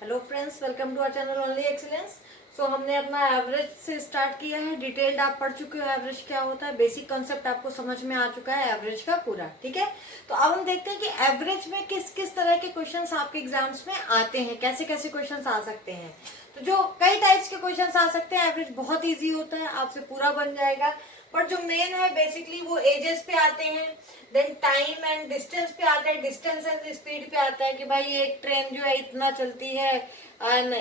Hello friends, welcome to our channel only excellence. So हमने अपना average से start किया है। डिटेल्ड आप पढ़ चुके हो एवरेज क्या होता है, बेसिक कॉन्सेप्ट आपको समझ में आ चुका है एवरेज का पूरा, ठीक है। तो अब हम देखते हैं कि एवरेज में किस किस तरह के क्वेश्चंस आपके एग्जाम्स में आते हैं, कैसे कैसे क्वेश्चंस आ सकते हैं। तो जो कई टाइप्स के क्वेश्चंस आ सकते हैं, एवरेज बहुत ईजी होता है, आपसे पूरा बन जाएगा। बट जो मेन है बेसिकली वो एजेस पे आते हैं, देन टाइम एंड डिस्टेंस पे आता है, डिस्टेंस एंड स्पीड पे आता है कि भाई एक ट्रेन जो है इतना चलती है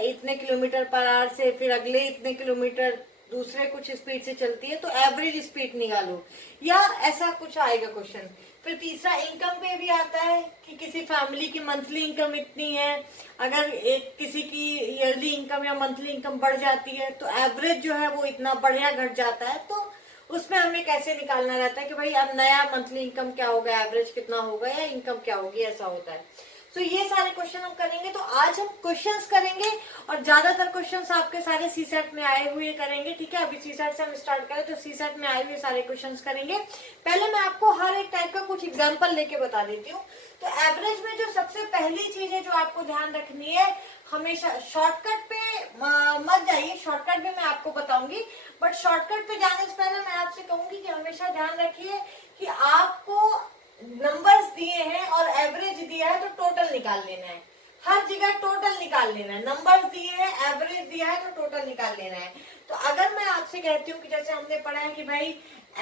इतने किलोमीटर पर आवर से, फिर अगले इतने किलोमीटर दूसरे कुछ स्पीड से चलती है, तो एवरेज स्पीड निकालो, या ऐसा कुछ आएगा क्वेश्चन। फिर तीसरा इनकम पे भी आता है कि किसी फैमिली की मंथली इनकम इतनी है, अगर एक किसी की ईयरली इनकम या मंथली इनकम बढ़ जाती है तो एवरेज जो है वो इतना बढ़ या घट जाता है, तो उसमें हमें कैसे निकालना रहता है कि भाई अब नया मंथली इनकम क्या होगा, एवरेज कितना होगा या इनकम क्या होगी, ऐसा होता है। तो ये सारे क्वेश्चन हम करेंगे। तो आज हम क्वेश्चंस करेंगे और ज्यादातर क्वेश्चंस आपके सारे सी सेट में आए हुए करेंगे, ठीक है। अभी सी सेट से हम स्टार्ट करें तो सी सेट में आए हुए सारे क्वेश्चंस करेंगे। पहले मैं आपको हर एक टाइप का कुछ एग्जाम्पल लेके बता देती हूँ। तो एवरेज में जो सबसे पहली चीज है जो आपको ध्यान रखनी है, हमेशा शॉर्टकट पे मत जाइए, शॉर्टकट भी मैं आपको बताऊंगी, बट शॉर्टकट पे जाने से पहले मैं आपसे कहूंगी कि हमेशा ध्यान रखिए कि आपको नंबर्स दिए हैं और एवरेज दिया है तो टोटल निकाल लेना है। हर जगह टोटल निकाल लेना है। नंबर्स दिए हैं, एवरेज दिया है तो टोटल निकाल लेना है। तो अगर मैं आपसे कहती हूँ कि जैसे हमने पढ़ा है कि भाई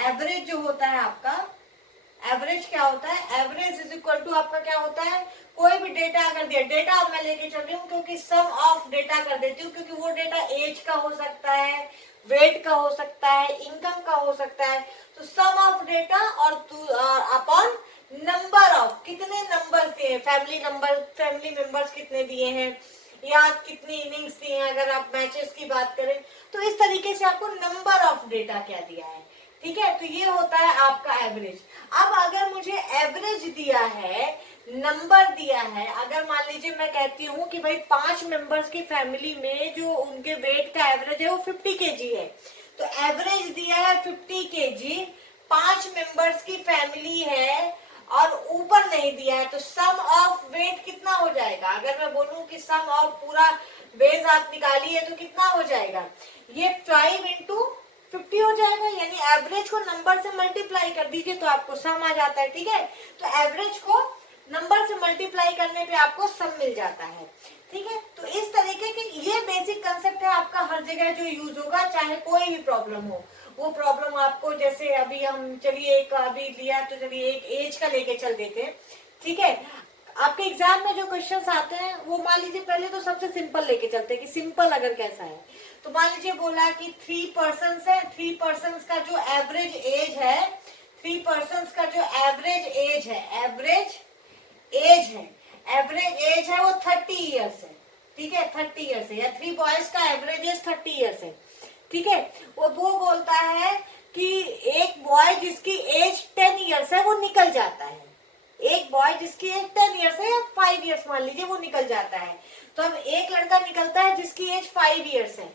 एवरेज जो होता है आपका, एवरेज क्या होता है, एवरेज इज इक्वल टू आपका क्या होता है, कोई भी डेटा अगर दिया, डेटा अब मैं लेके चल रही हूँ क्योंकि सम ऑफ डेटा कर देती हूँ, क्योंकि वो डेटा एज का हो सकता है, वेट का हो सकता है, इनकम का हो सकता है। तो सम ऑफ डेटा और अपॉन नंबर ऑफ, कितने नंबर्स दिए, फैमिली नंबर, फैमिली मेंबर्स कितने दिए हैं, या कितनी इनिंग्स दी हैं, अगर आप मैचेस की बात करें तो इस तरीके से आपको नंबर ऑफ डेटा क्या दिया है, ठीक है। तो ये होता है आपका एवरेज। अब अगर मुझे एवरेज दिया है, नंबर दिया है, अगर मान लीजिए मैं कहती हूँ कि भाई 5 मेंबर्स की फैमिली में जो उनके वेट का एवरेज है वो 50 केजी है, तो एवरेज दिया है 50 केजी, 5 मेंबर्स की फैमिली है और ऊपर नहीं दिया है, तो सम ऑफ वेट कितना हो जाएगा। अगर मैं बोलूं कि सम ऑफ पूरा बेस आप निकालिए तो कितना हो जाएगा, ये 5 इंटू 50 हो जाएगा, यानी एवरेज को नंबर से मल्टीप्लाई कर दीजिए तो आपको सम आ जाता है, ठीक है। तो एवरेज को नंबर से मल्टीप्लाई करने पे आपको सम मिल जाता है, ठीक है। तो इस तरीके के ये बेसिक कंसेप्ट है आपका, हर जगह जो यूज होगा, चाहे कोई भी प्रॉब्लम हो। वो प्रॉब्लम आपको, जैसे अभी हम चलिए एक अभी लिया तो चलिए एक एज का लेके चल देते हैं, ठीक है। आपके एग्जाम में जो क्वेश्चंस आते हैं वो मान लीजिए, पहले तो सबसे सिंपल लेके चलते हैं कि सिंपल अगर कैसा है, तो मान लीजिए बोला कि 3 पर्सन है, 3 पर्सन का जो एवरेज एज है, 3 पर्सन का जो एवरेज एज है, एवरेज एज है, एवरेज एज है वो 30 ईयर्स है, ठीक है, 30 ईयर्स है, या 3 बॉयज का एवरेज एज 30 ईयर्स है, ठीक है। वो बोलता है कि एक बॉय जिसकी एज 10 ईयर्स है वो निकल जाता है, एक बॉय जिसकी एज 10 ईयर्स है या 5 ईयर्स मान लीजिए वो निकल जाता है। तो अब एक लड़का निकलता है जिसकी एज 5 ईयर्स है,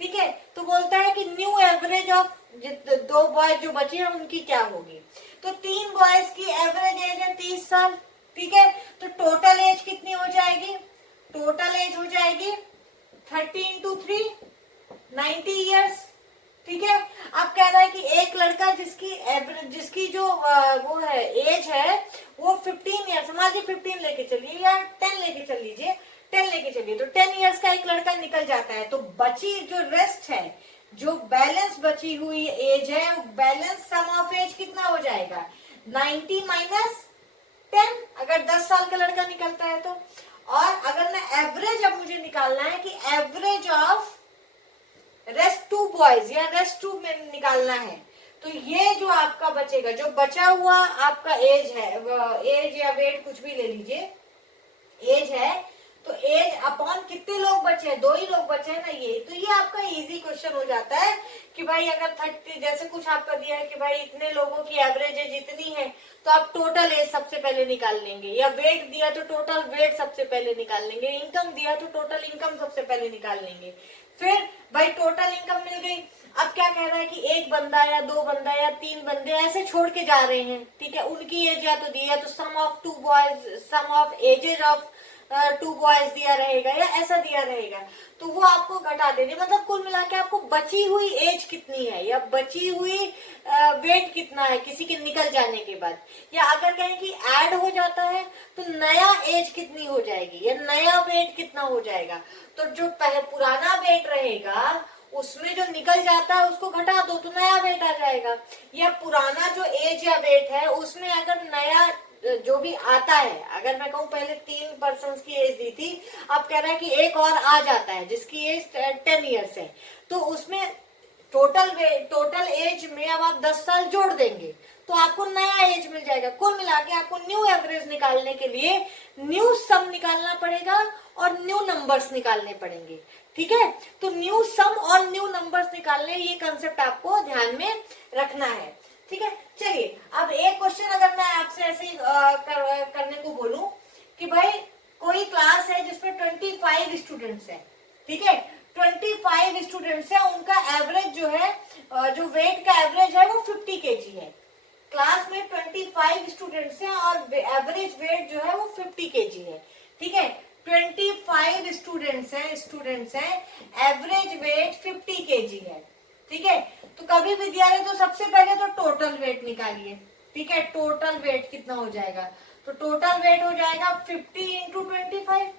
ठीक है। तो बोलता है कि न्यू एवरेज ऑफ 2 बॉय जो बचे हैं उनकी क्या होगी। तो 3 बॉयज की एवरेज एज है 30 साल, ठीक है। तो टोटल एज कितनी हो जाएगी, टोटल एज हो जाएगी 30 इंटू 3, 90 ईयर्स, ठीक है। अब कह रहा है कि एक लड़का जिसकी एवरेज, जिसकी जो वो है एज है वो 15 ईयर्स, मान लीजिए 15 लेके चलिए या 10 लेके चल लीजिए, 10 लेके चलिए, तो 10 ईयर्स का एक लड़का निकल जाता है। तो बची जो रेस्ट है, जो बैलेंस बची हुई एज है, बैलेंस सम ऑफ एज कितना हो जाएगा, 90 माइनस 10, अगर 10 साल का लड़का निकलता है तो। और अगर मैं एवरेज, अब मुझे निकालना है कि एवरेज ऑफ रेस्ट 2 बॉयज या रेस्ट 2 में निकालना है, तो ये जो आपका बचेगा, जो बचा हुआ आपका एज है, एज या वेट कुछ भी ले लीजिए, एज है, तो एज अपॉन कितने लोग बचे हैं, 2 ही लोग बचे हैं ना, ये तो ये आपका इजी क्वेश्चन हो जाता है कि भाई अगर 30 जैसे कुछ आपका दिया है कि भाई इतने लोगों की एवरेज एज इतनी है, तो आप टोटल एज सबसे पहले निकाल लेंगे, या वेट दिया तो टोटल वेट सबसे पहले निकाल लेंगे, इनकम दिया तो टोटल इनकम सबसे पहले निकाल लेंगे। फिर भाई टोटल इनकम मिल गई। अब क्या कह रहा है कि एक बंदा या 2 बंदा या 3 बंदे ऐसे छोड़ के जा रहे हैं, ठीक है, उनकी एज या तो दी है, तो sum of 2 boys, sum of ages of 2 boys दिया रहेगा या ऐसा दिया रहेगा, तो वो आपको घटा देनी, मतलब कुल मिला के आपको बची हुई एज कितनी है या बची हुई वेट कितना है किसी के निकल जाने के बाद, या अगर कहें कि ऐड हो जाता है तो नया एज कितनी हो जाएगी या नया वेट कितना हो जाएगा। तो जो पुराना वेट रहेगा उसमें जो निकल जाता है उसको घटा दो तो नया वेट आ जाएगा, या पुराना जो एज या वेट है उसमें अगर नया जो भी आता है, अगर मैं कहूँ पहले 3 पर्सन की एज दी थी, अब कह रहा है कि एक और आ जाता है जिसकी एज 10 ईयर्स है, तो उसमें टोटल एज में अब आप 10 साल जोड़ देंगे तो आपको नया एज मिल जाएगा। कुल मिला के आपको न्यू एवरेज निकालने के लिए न्यू सम निकालना पड़ेगा और न्यू नंबर्स निकालने पड़ेंगे, ठीक है। तो न्यू सम और न्यू नंबर्स निकालने, ये कंसेप्ट आपको ध्यान में रखना है, ठीक है। चलिए अब एक क्वेश्चन अगर मैं आपसे ऐसे ही करने को बोलूं कि भाई कोई क्लास है जिसमें 25 स्टूडेंट्स है, ठीक है, 25 स्टूडेंट्स है, उनका एवरेज जो है जो वेट का एवरेज है वो 50 केजी है। क्लास में 25 स्टूडेंट्स हैं और एवरेज वेट जो है वो 50 केजी है, ठीक है। 25 स्टूडेंट्स हैं, एवरेज वेट 50 केजी है, ठीक है। तो कभी विद्यालय तो सबसे पहले तो टोटल वेट निकालिए, ठीक है, टोटल वेट कितना हो जाएगा, तो टोटल वेट हो जाएगा 50 इंटू 25,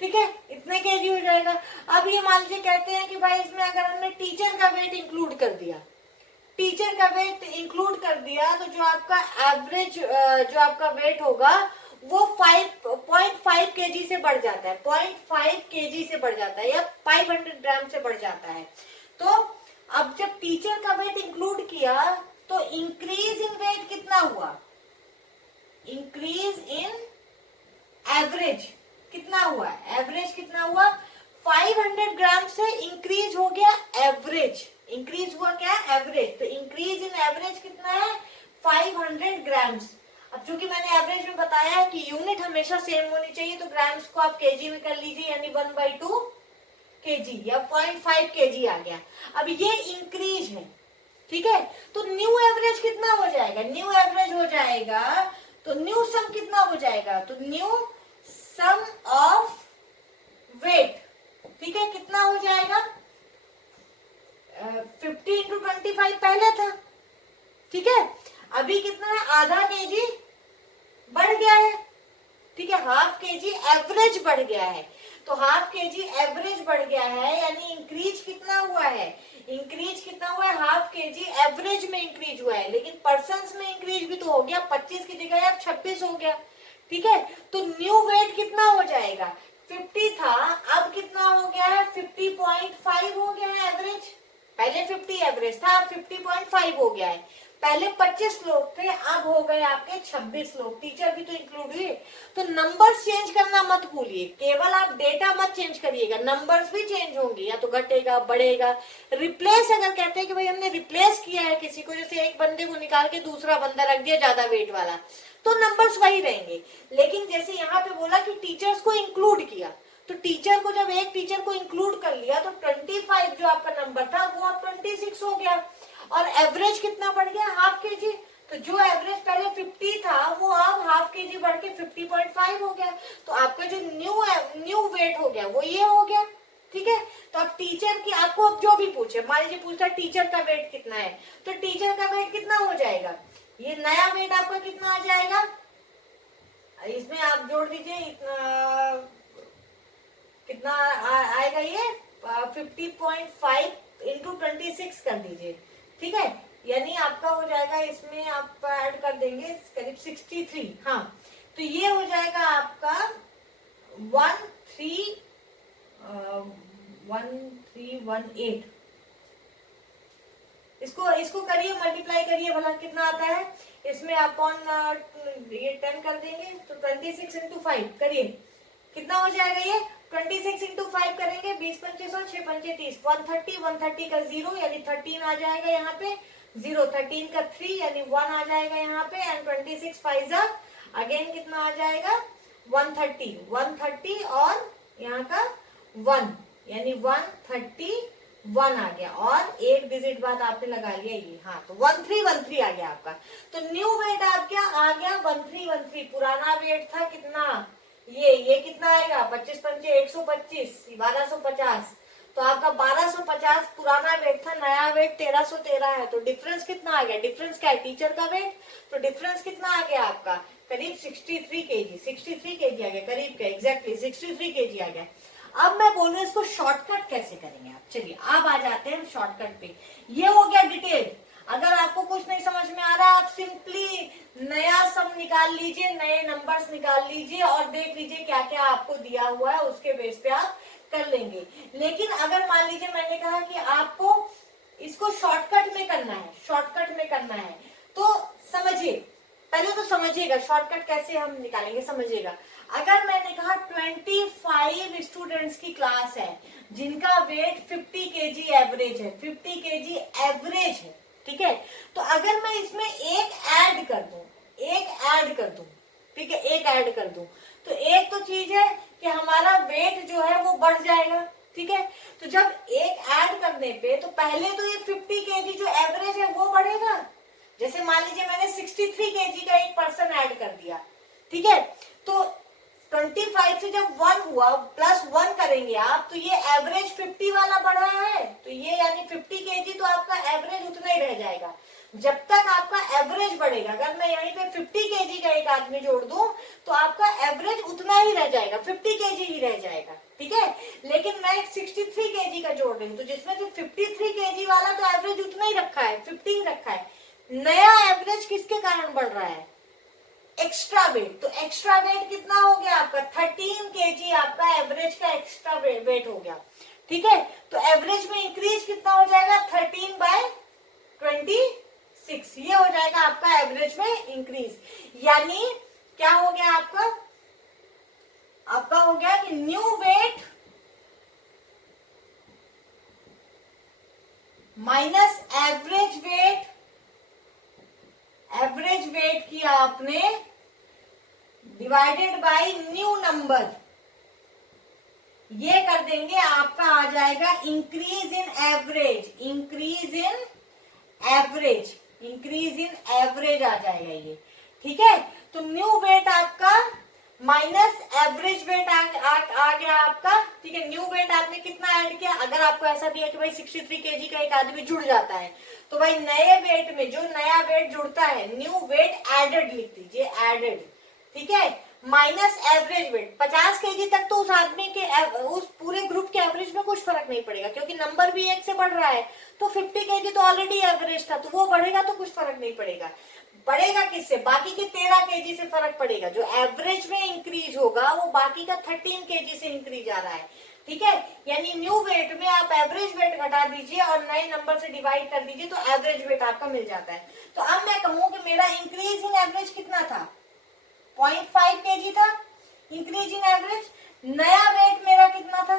ठीक है, इतने केजी हो जाएगा। अब ये मान लीजिए कहते हैं कि भाई इसमें अगर हमने टीचर का वेट इंक्लूड कर दिया, टीचर का वेट इंक्लूड कर दिया तो जो आपका एवरेज जो आपका वेट होगा वो 5.5 केजी से बढ़ जाता है, 0.5 केजी से बढ़ जाता है या 500 ग्राम से बढ़ जाता है। तो अब जब टीचर का वेट इंक्लूड किया तो इंक्रीज इन वेट कितना हुआ, इंक्रीज इन एवरेज कितना हुआ, एवरेज कितना हुआ, 500 ग्राम से इंक्रीज हो गया एवरेज, इंक्रीज हुआ क्या, एवरेज। तो इंक्रीज इन एवरेज कितना है, 500 ग्राम्स। अब चूंकि मैंने एवरेज में बताया है कि यूनिट हमेशा सेम होनी चाहिए, तो ग्राम्स को आप केजी में कर लीजिए, यानी 1/2 केजी या 0.5 केजी आ गया। अब ये इंक्रीज है, ठीक है। तो न्यू एवरेज कितना हो जाएगा, न्यू एवरेज हो जाएगा तो न्यू सम कितना हो जाएगा, तो न्यू सम ऑफ वेट, ठीक है, कितना हो जाएगा, 50 इंटू 25 पहले था, ठीक है, अभी कितना है, आधा केजी बढ़ गया है, ठीक है, हाफ केजी एवरेज बढ़ गया है। तो हाफ केजी एवरेज बढ़ गया है यानी इंक्रीज कितना हुआ है, इंक्रीज कितना हुआ है, हाफ केजी एवरेज में इंक्रीज हुआ है, लेकिन पर्सन्स में इंक्रीज भी तो हो गया, 25 की जगह अब 26 हो गया, ठीक है। तो न्यू वेट कितना हो जाएगा, 50 था अब कितना हो गया है, 50.5 हो गया है एवरेज, पहले 50 एवरेज था अब 50.5 हो गया है। पहले 25 लोग थे अब हो गए आपके 26 लोग, टीचर भी तो इंक्लूड हुए। तो नंबर्स चेंज करना मत भूलिए, केवल आप डेटा मत चेंज करिएगा, नंबर्स भी चेंज होंगे, या तो घटेगा बढ़ेगा। रिप्लेस अगर कहते हैं कि भाई हमने रिप्लेस किया है किसी को, जैसे एक बंदे को निकाल के दूसरा बंदा रख दिया ज्यादा वेट वाला, तो नंबर्स वही रहेंगे। लेकिन जैसे यहाँ पे बोला कि टीचर्स को इंक्लूड किया, तो टीचर को जब एक टीचर को इंक्लूड कर लिया तो 25 जो आपका नंबर था वो अब 26 हो गया, और एवरेज कितना बढ़ गया, हाफ केजी। तो जो एवरेज पहले 50 था वो अब हाफ केजी बढ़ के 50.5 हो गया। तो आपका जो न्यू वेट हो गया वो ये हो गया, ठीक है। तो अब टीचर की आपको अब जो भी पूछे, मान लीजिए पूछता है टीचर का वेट कितना है, तो टीचर का वेट कितना हो जाएगा, ये नया वेट आपका कितना आ जाएगा, इसमें आप जोड़ दीजिए इतना कितना आएगा, ये 50.5 इंटू 26 कर दीजिए, ठीक है, यानी आपका हो जाएगा, इसमें आप ऐड कर देंगे करीब 63, हाँ, तो ये हो जाएगा आपका 1318। इसको करिए, मल्टीप्लाई करिए भला कितना आता है, इसमें अपॉन ये 10 कर देंगे तो 26 इंटू 5 करिए, कितना हो जाएगा, ये 26 इंटू 5 करेंगे, 20 25 और 6 पंचे 30, 130 का 0 यानी 13 आ जाएगा यहाँ पे, 0 13 का 3 यानी 1 आ जाएगा यहाँ पे, एंड 26 5 अगेन कितना आ जाएगा 130 और यहाँ का 1 यानी 131 आ गया, और एक डिजिट बाद आपने लगा लिया ये, हाँ, तो 1313 आ गया आपका। तो न्यू वेट आप क्या आ गया 1313, पुराना वेट था कितना ये कितना आएगा, 25 पंचे 125, 1250। तो आपका 1250 पुराना वेट था, नया वेट 1313 है। तो डिफरेंस कितना आ गया, डिफरेंस क्या है, टीचर का वेट। तो डिफरेंस कितना आ गया आपका, करीब 63 केजी, 63 केजी आ गया, करीब क्या, एग्जैक्टली 63 केजी आ गया। अब मैं बोल रही हूँ इसको शॉर्टकट कैसे करेंगे आप। चलिए अब आ जाते हैं शॉर्टकट पे। ये हो गया डिटेल। अगर आपको कुछ नहीं समझ में आ रहा आप सिंपली नया सम निकाल लीजिए, नए नंबर्स निकाल लीजिए और देख लीजिए क्या क्या आपको दिया हुआ है, उसके बेस पे आप कर लेंगे। लेकिन अगर मान लीजिए मैंने कहा कि आपको इसको शॉर्टकट में करना है, शॉर्टकट में करना है, तो समझिए, पहले तो समझिएगा शॉर्टकट कैसे हम निकालेंगे, समझिएगा। अगर मैंने कहा 25 स्टूडेंट्स की क्लास है जिनका वेट 50 केजी एवरेज है, 50 केजी एवरेज है, ठीक है। तो अगर मैं इसमें एक ऐड कर दूं, एक ऐड कर दूं, ठीक है, एक ऐड कर दूं, तो एक तो चीज है कि हमारा वेट जो है वो बढ़ जाएगा, ठीक है। तो जब एक ऐड करने पे तो पहले तो ये 50 केजी जो एवरेज है वो बढ़ेगा। जैसे मान लीजिए मैंने 63 केजी का एक पर्सन ऐड कर दिया, ठीक है। तो 25 से जब 1 हुआ, प्लस 1 करेंगे आप, तो ये एवरेज 50 वाला बढ़ा है, तो ये यानी 50 केजी तो आपका एवरेज उतना ही रह जाएगा। जब तक आपका एवरेज बढ़ेगा, अगर मैं यहीं पे 50 केजी का एक आदमी जोड़ दूं तो आपका एवरेज उतना ही रह जाएगा, 50 केजी ही रह जाएगा, ठीक है। लेकिन मैं 63 केजी का जोड़ रही हूँ, तो जिसमें से 53 केजी वाला तो एवरेज उतना ही रखा है, 50 ही रखा है। नया एवरेज किसके कारण बढ़ रहा है, एक्स्ट्रा वेट। तो एक्स्ट्रा वेट कितना हो गया आपका, 13 केजी आपका एवरेज का एक्स्ट्रा वेट हो गया, ठीक है। तो एवरेज में इंक्रीज कितना हो जाएगा, 13/26, ये हो जाएगा आपका एवरेज में इंक्रीज। यानी क्या हो गया आपका, आपका हो गया कि new wait minus average wait, average weight किया आपने डिवाइडेड बाय न्यू नंबर, ये कर देंगे, आपका आ जाएगा increase in average, increase in average, increase in average आ जाएगा ये, ठीक है। तो न्यू वेट आपका माइनस एवरेज वेट आ गया आपका, ठीक है। न्यू वेट आपने कितना ऐड किया, अगर आपको ऐसा भी है कि भाई 63 केजी का एक आदमी जुड़ जाता है, तो भाई नए वेट में जो नया वेट जुड़ता है, न्यू वेट एडेड लिख दीजिए, एडेड, ठीक है, माइनस एवरेज वेट। 50 केजी तक तो उस आदमी के, उस पूरे ग्रुप के एवरेज में कुछ फर्क नहीं पड़ेगा, क्योंकि नंबर भी एक से बढ़ रहा है। तो 50 केजी तो ऑलरेडी एवरेज था, तो वो बढ़ेगा तो कुछ फर्क नहीं पड़ेगा। बढ़ेगा किससे, बाकी के 13 केजी से फर्क पड़ेगा। जो एवरेज में इंक्रीज होगा वो बाकी का 13 केजी से इंक्रीज आ रहा है, ठीक है। यानी न्यू वेट में आप एवरेज वेट घटा दीजिए और नए नंबर से डिवाइड कर दीजिए, तो एवरेज वेट आपका मिल जाता है। तो अब मैं कहूं कि मेरा इंक्रीजिंग एवरेज कितना था, 0.5 केजी था इंक्रीजिंग एवरेज। नया वेट मेरा कितना था,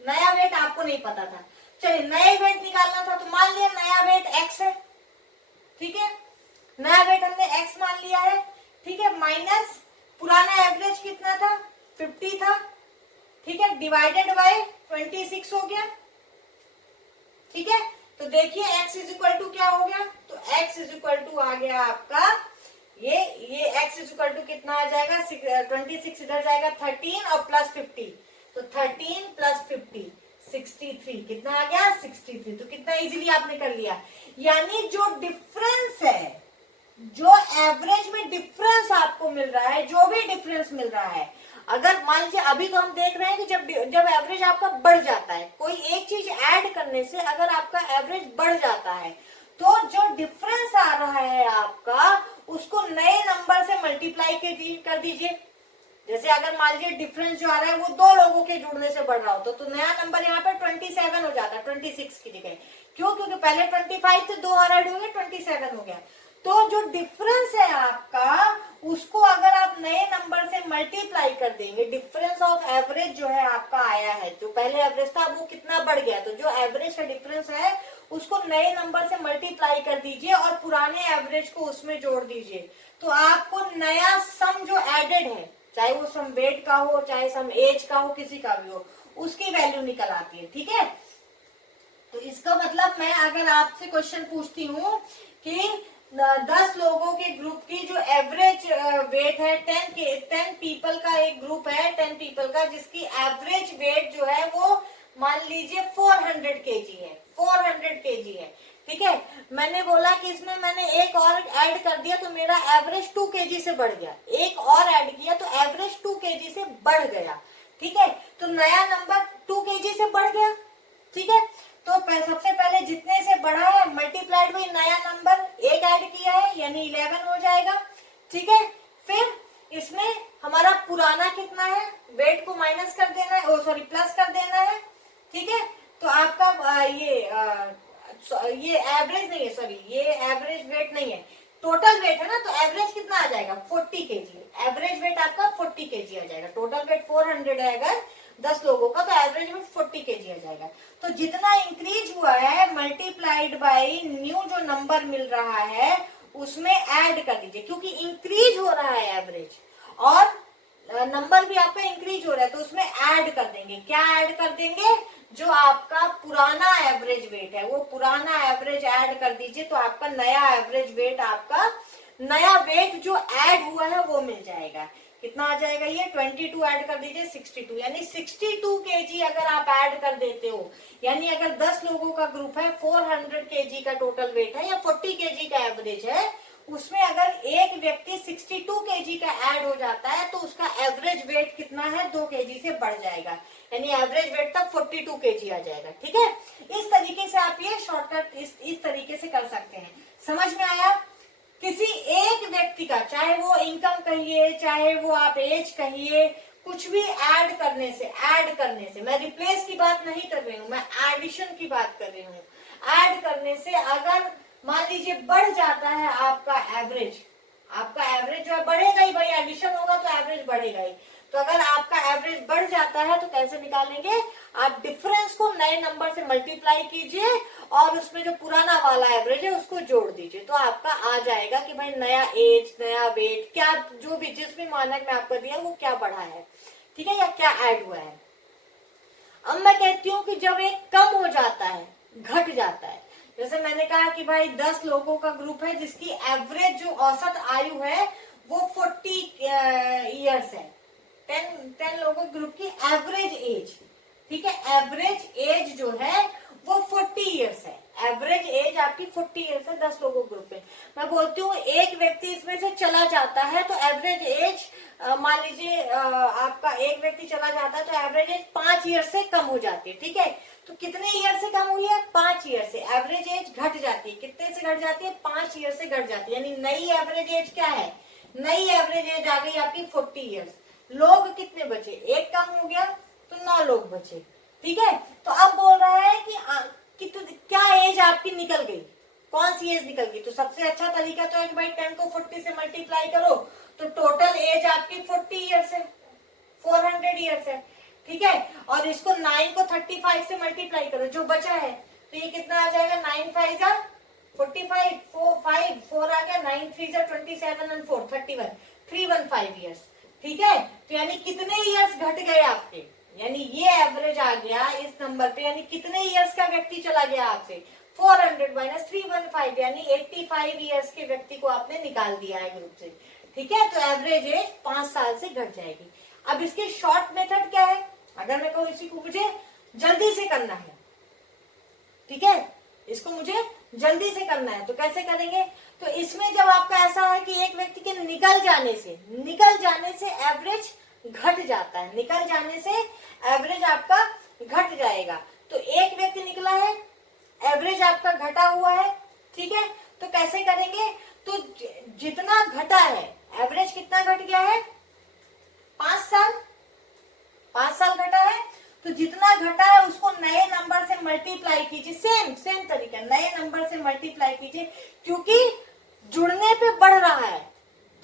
नया वेट आपको नहीं पता था, चलिए नए वेट निकालना था। तो मान लिया नया वेट x है, ठीक है, नया वेट हमने x मान लिया है, ठीक है, माइनस पुराना एवरेज कितना था, 50 था, ठीक है, डिवाइडेड बाय 26 हो गया, ठीक है। तो देखिए x इज इक्वल टू क्या हो गया, तो x इज इक्वल टू आ गया आपका ये x इज इक्वल टू कितना आ जाएगा, 26 इधर जाएगा 13 और प्लस 50, तो 13 प्लस 50 63, कितना आ गया 63। तो कितना इजीली आपने कर लिया। यानी जो डिफरेंस है, जो एवरेज में डिफरेंस आपको मिल रहा है, जो भी डिफरेंस मिल रहा है, अगर मान लीजिए अभी तो हम देख रहे हैं कि जब एवरेज आपका बढ़ जाता है, कोई एक चीज ऐड करने से अगर आपका एवरेज बढ़ जाता है, तो जो डिफरेंस आ रहा है आपका उसको नए नंबर से मल्टीप्लाई कर दीजिए। जैसे अगर मान लीजिए डिफरेंस जो आ रहा है वो दो लोगों के जुड़ने से बढ़ रहा हो, तो नया नंबर यहाँ पे 27 हो जाता है 26 की जगह। क्यों, क्योंकि पहले 25 थे, 2 और ऐड होंगे 27 हो गया। तो जो डिफरेंस है आपका उसको अगर आप नए नंबर से मल्टीप्लाई कर देंगे, डिफरेंस ऑफ एवरेज जो है आपका आया है, जो पहले एवरेज था वो कितना बढ़ गया, तो जो एवरेज का डिफरेंस है उसको नए नंबर से मल्टीप्लाई कर दीजिए और पुराने एवरेज को उसमें जोड़ दीजिए। तो आपको नया सम जो एडेड है, चाहे वो सम वेट का हो, चाहे सम एज का हो, किसी का भी हो, उसकी वैल्यू निकल आती है, ठीक है। तो इसका मतलब मैं अगर आपसे क्वेश्चन पूछती हूँ कि 10 लोगों के ग्रुप की जो एवरेज वेट है 10 पीपल का एक ग्रुप है 10 पीपल का, जिसकी एवरेज वेट जो है वो मान लीजिए 400 केजी है, 400 केजी है। ठीक है, मैंने बोला कि इसमें मैंने एक और ऐड कर दिया तो मेरा एवरेज 2 केजी से बढ़ गया, एक और ऐड किया तो एवरेज 2 केजी से बढ़ गया। ठीक है, तो नया नंबर 2 केजी से बढ़ गया। ठीक है, तो सबसे पहले जितने से बढ़ा है मल्टीप्लाइड बाई नया नंबर एक ऐड किया है यानी 11 हो जाएगा। ठीक है, फिर इसमें हमारा पुराना कितना है, वेट को माइनस कर देना है, सॉरी प्लस कर देना है। ठीक है, तो आपका ये एवरेज नहीं है, सॉरी ये एवरेज वेट नहीं है, टोटल वेट है ना, तो एवरेज कितना आ जाएगा 40 केजी। एवरेज वेट आपका 40 केजी आ जाएगा। टोटल वेट 400 है अगर 10 लोगों का, तो एवरेज वेट 40 केजी आ जाएगा। तो जितना इंक्रीज हुआ है मल्टीप्लाइड बाई न्यू जो नंबर मिल रहा है उसमें ऐड कर दीजिए, क्योंकि इंक्रीज हो रहा है एवरेज और नंबर भी आपका इंक्रीज हो रहा है, तो उसमें ऐड कर देंगे। क्या ऐड कर देंगे, जो आपका पुराना एवरेज वेट है वो पुराना एवरेज ऐड कर दीजिए, तो आपका नया एवरेज वेट, आपका नया वेट जो ऐड हुआ है वो मिल जाएगा। कितना आ जाएगा ये 22 ऐड कर दीजिए 62, यानी 62 केजी अगर आप ऐड कर देते हो, यानी अगर 10 लोगों का ग्रुप है 400 केजी का टोटल वेट है या 40 केजी का एवरेज है, उसमें अगर एक व्यक्ति 62 केजी का ऐड हो जाता है तो उसका एवरेज वेट कितना है 2 केजी से बढ़ जाएगा, यानी एवरेज वेट तक 42 केजी आ जाएगा। ठीक है, इस तरीके से आप ये शॉर्टकट इस तरीके से कर सकते हैं। समझ में आया? किसी एक व्यक्ति का, चाहे वो इनकम कहिए, चाहे वो आप एज कहिए, कुछ भी ऐड करने से मैं रिप्लेस की बात नहीं कर रही हूँ, मैं एडिशन की बात कर रही हूँ। ऐड करने से अगर मान लीजिए बढ़ जाता है आपका एवरेज जो है बढ़ेगा ही भाई, एडिशन होगा तो एवरेज बढ़ेगा ही। तो अगर आपका एवरेज बढ़ जाता है तो कैसे निकालेंगे, आप डिफरेंस को नए नंबर से मल्टीप्लाई कीजिए और उसमें जो पुराना वाला एवरेज है उसको जोड़ दीजिए, तो आपका आ जाएगा कि भाई नया एज, नया वेट, क्या जो भी जिस भी मानक में आपको दिया वो क्या बढ़ा है। ठीक है, या क्या ऐड हुआ है। अब मैं कहती हूँ कि जब एक कम हो जाता है, घट जाता है, जैसे मैंने कहा कि भाई 10 लोगों का ग्रुप है जिसकी एवरेज जो औसत आयु है वो 40 इयर्स है। 10 लोगों के ग्रुप की एवरेज एज, ठीक है, एवरेज एज जो है वो 40 इयर्स है। एवरेज एज आपकी 40 इयर्स है 10 लोगों ग्रुप में। मैं बोलती हूँ एक व्यक्ति इसमें से चला जाता है तो एवरेज एज मान लीजिए आपका एक व्यक्ति चला जाता है तो एवरेज एज 5 ईयर से कम हो जाती है। ठीक है, तो कितने ईयर से कम हुई है, 5 ईयर से। एवरेज एज घट जाती है, कितने से घट जाती है, 5 ईयर से घट जाती है, यानी नई एवरेज एज क्या है, नई एवरेज एज आ गई आपकी 40 ईयर्स। लोग कितने बचे, एक कम हो गया तो 9 लोग बचे। ठीक है, तो अब बोल रहा है कि क्या एज आपकी निकल गई, कौन सी एज निकल गई। तो सबसे अच्छा तरीका तो है कि भाई 10 को 40 से मल्टीप्लाई करो तो टोटल एज आपकी 40 ईयर्स है, 400 ईयर्स है। ठीक है, और इसको 9 को 35 से मल्टीप्लाई करो, जो बचा है तो ये कितना आ जाएगा, 9 5 जा 45, 4 आ गया, 9 3 जा 27 और 4 31, 315 ईयर्स। ठीक है, तो यानी कितने ईयर्स घट गए आपके, यानी ये एवरेज आ गया इस नंबर पे, यानी कितने ईयर्स का व्यक्ति चला गया आपसे, 400 माइनस 315, यानी 85 ईयर्स के व्यक्ति को आपने निकाल दिया है ग्रुप से। ठीक है, तो एवरेज एज 5 साल से घट जाएगी। अब इसके शॉर्ट मेथड क्या है, अगर मैं कहूँ इसी को मुझे जल्दी से करना है, ठीक है, इसको मुझे जल्दी से करना है तो कैसे करेंगे। तो इसमें जब आपका ऐसा है कि एक व्यक्ति के निकल जाने से एवरेज घट जाता है, निकल जाने से एवरेज आपका घट जाएगा। तो एक व्यक्ति निकला है, एवरेज आपका घटा हुआ है। ठीक है, तो कैसे करेंगे, तो जितना घटा है, एवरेज कितना घट गया है, 5 साल घटा है, तो जितना घटा है उसको नए नंबर से मल्टीप्लाई कीजिए। सेम तरीका, नए नंबर से मल्टीप्लाई कीजिए, क्योंकि जुड़ने पे बढ़ रहा है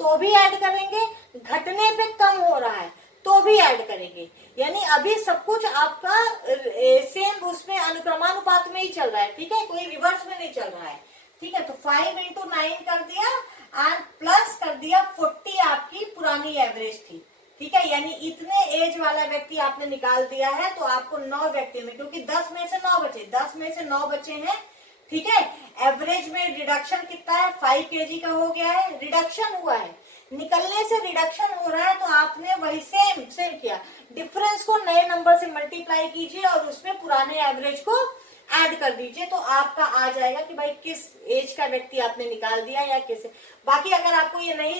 तो भी ऐड करेंगे, घटने पे कम हो रहा है तो भी ऐड करेंगे, यानी अभी सब कुछ आपका सेम उसमें अनुक्रमानुपात में ही चल रहा है। ठीक है, कोई रिवर्स में नहीं चल रहा है। ठीक है, तो 5 × 9 कर दिया एंड प्लस कर दिया 40 आपकी पुरानी एवरेज थी। ठीक है, यानी इतने एज वाला व्यक्ति आपने निकाल दिया है, तो आपको 9 व्यक्ति में, क्योंकि 10 में से 9 बचे, 10 में से 9 बचे हैं। ठीक है। एवरेज में रिडक्शन कितना है, 5 kg का हो गया है, रिडक्शन हुआ है, निकलने से रिडक्शन हो रहा है, तो आपने वही सेम सेम किया, डिफरेंस को नए नंबर से मल्टीप्लाई कीजिए और उसमें पुराने एवरेज को ऐड कर दीजिए, तो आपका आ जाएगा कि भाई किस एज का व्यक्ति आपने निकाल दिया या किस। बाकी अगर आपको ये नहीं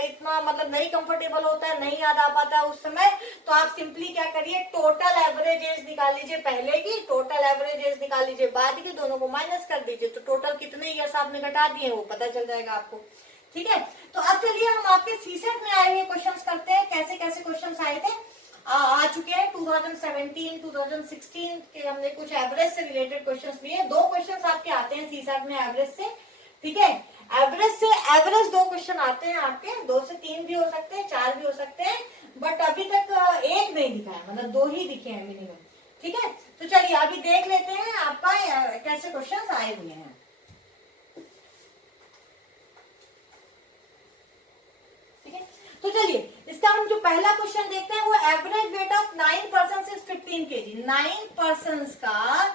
इतना मतलब नहीं कंफर्टेबल होता है, नहीं याद आ पाता है उस समय, तो आप सिंपली क्या करिए, टोटल एवरेज एज निकाल लीजिए पहले की, टोटल एवरेज एज निकाल लीजिए बाद की, दोनों को माइनस कर दीजिए, तो टोटल कितने ईयर्स आपने घटा दिए वो पता चल जाएगा आपको। ठीक है, तो अब चलिए हम आपके सीसेट में आए हुए क्वेश्चंस करते हैं, कैसे कैसे क्वेश्चंस आए थे, आ चुके हैं 2017, 2016 के हमने कुछ एवरेज से रिलेटेड क्वेश्चंस लिए। 2 क्वेश्चंस आपके आते हैं सीसेट में एवरेज से, ठीक है, एवरेज से एवरेज 2 क्वेश्चन आते हैं आपके, 2 से 3 भी हो सकते हैं, 4 भी हो सकते हैं, बट अभी तक 1 नहीं दिखा है, मतलब 2 ही दिखे हैं मिनिमम। ठीक है, तो चलिए अभी देख लेते हैं आपका कैसे क्वेश्चन आए हुए हैं। तो चलिए इसका हम जो पहला क्वेश्चन देखते हैं वो average weight of 9 person is 15 kg। 9 person का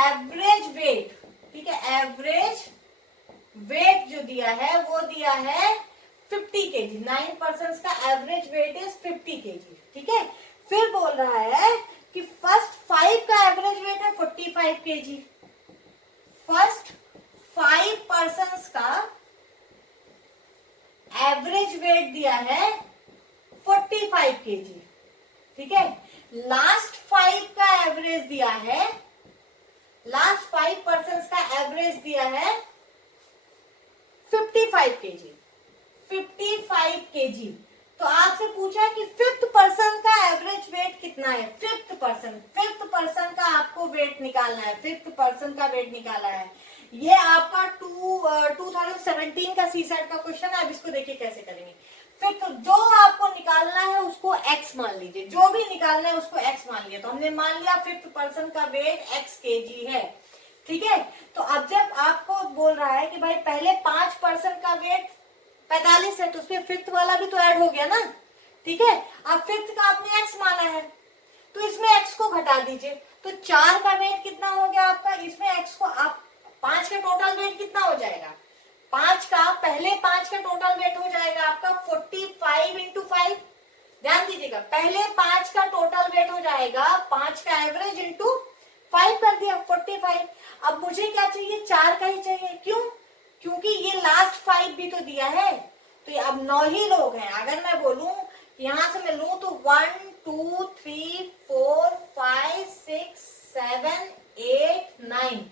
एवरेज वेट, ठीक है, एवरेज वेट जो दिया है वो दिया है 50 kg। 9 पर्सन का एवरेज वेट इज 50 kg। ठीक है, फिर बोल रहा है कि फर्स्ट 5 का एवरेज वेट है 45 kg। फर्स्ट 5 पर्सन का एवरेज वेट दिया है 45 kg। ठीक है, लास्ट 5 का एवरेज दिया है, लास्ट 5 पर्सन का एवरेज दिया है 55 kg। 55 kg। तो आपसे पूछा कि 5th पर्सन का एवरेज वेट कितना है। 5th पर्सन का आपको वेट निकालना है, 5th पर्सन का वेट निकाला है। ये आपका 2017 का सीसेट का क्वेश्चन है। अब इसको देखिए कैसे करेंगे। फिर जो आपको निकालना है उसको x मान लीजिए, जो भी निकालना है उसको x मान लिया। तो हमने मान लिया 5th पर्सन का वेट x kg है। ठीक है, तो अब जब आपको बोल रहा है कि भाई पहले 5 पर्सन का वेट 45 है, तो उसमें 5th वाला भी तो ऐड हो गया ना। ठीक है, अब 5th का आपने x माना है, तो इसमें x को घटा दीजिए, तो 4 का वेट कितना हो गया आपका, इसमें x को आप 5 का टोटल वेट कितना हो जाएगा, 5 का पहले 5 का टोटल वेट हो जाएगा आपका 45 इंटू 5। ध्यान दीजिएगा, पहले 5 का टोटल वेट हो जाएगा 5 का एवरेज इंटू 5 कर दिया 45। अब मुझे क्या चाहिए, 4 का ही चाहिए। क्यों, क्योंकि ये लास्ट 5 भी तो दिया है, तो अब 9 ही लोग हैं। अगर मैं बोलूं यहां से मैं लूं तो 1 2 3 4 5 6 7 8 9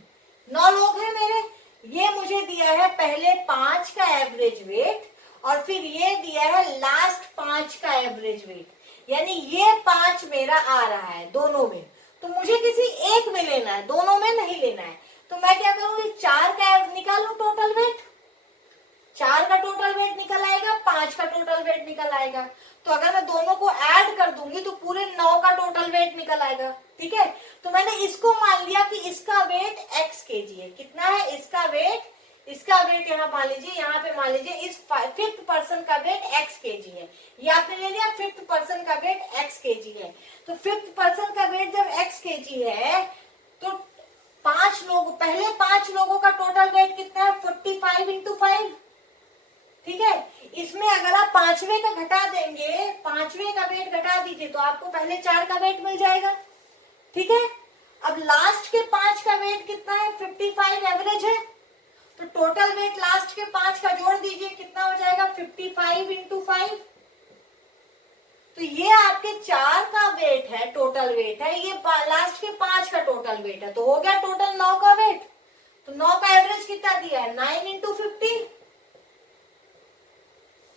9 लोग हैं मेरे। ये मुझे दिया है पहले 5 का एवरेज वेट और फिर ये दिया है लास्ट 5 का एवरेज वेट, यानी ये 5 मेरा आ रहा है दोनों में, तो मुझे किसी एक में लेना है, दोनों में नहीं लेना है। तो मैं क्या करूंगी, 4 का निकालू टोटल वेट, 4 का टोटल वेट निकल आएगा, 5 का टोटल वेट निकल आएगा। तो अगर मैं दोनों को ऐड कर दूंगी तो पूरे 9 का टोटल वेट निकल आएगा। ठीक है, तो मैंने इसको मान लिया कि इसका वेट x kg है। कितना है इसका वेट यहाँ मान लीजिए, यहाँ पे मान लीजिए इस 5th पर्सन का वेट x kg है। ये आपने ले लिया 5th पर्सन का वेट x kg है। तो 5th पर्सन का वेट जब x kg है तो 5 लोग, पहले 5 लोगों का टोटल वेट कितना है 45 इंटू 5। ठीक है, इसमें अगर आप 5वें का घटा देंगे, 5वें का वेट घटा दीजिए तो आपको पहले 4 का वेट मिल जाएगा। ठीक है, अब लास्ट के 5 का वेट कितना है 55 एवरेज है, तो टोटल वेट लास्ट के 5 का जोड़ दीजिए, कितना हो जाएगा 55 इंटू 5। तो ये आपके 4 का वेट है, टोटल वेट है, ये लास्ट के 5 का टोटल वेट है, तो हो गया टोटल 9 का वेट। तो 9 का एवरेज कितना दिया है 9 इंटू 50।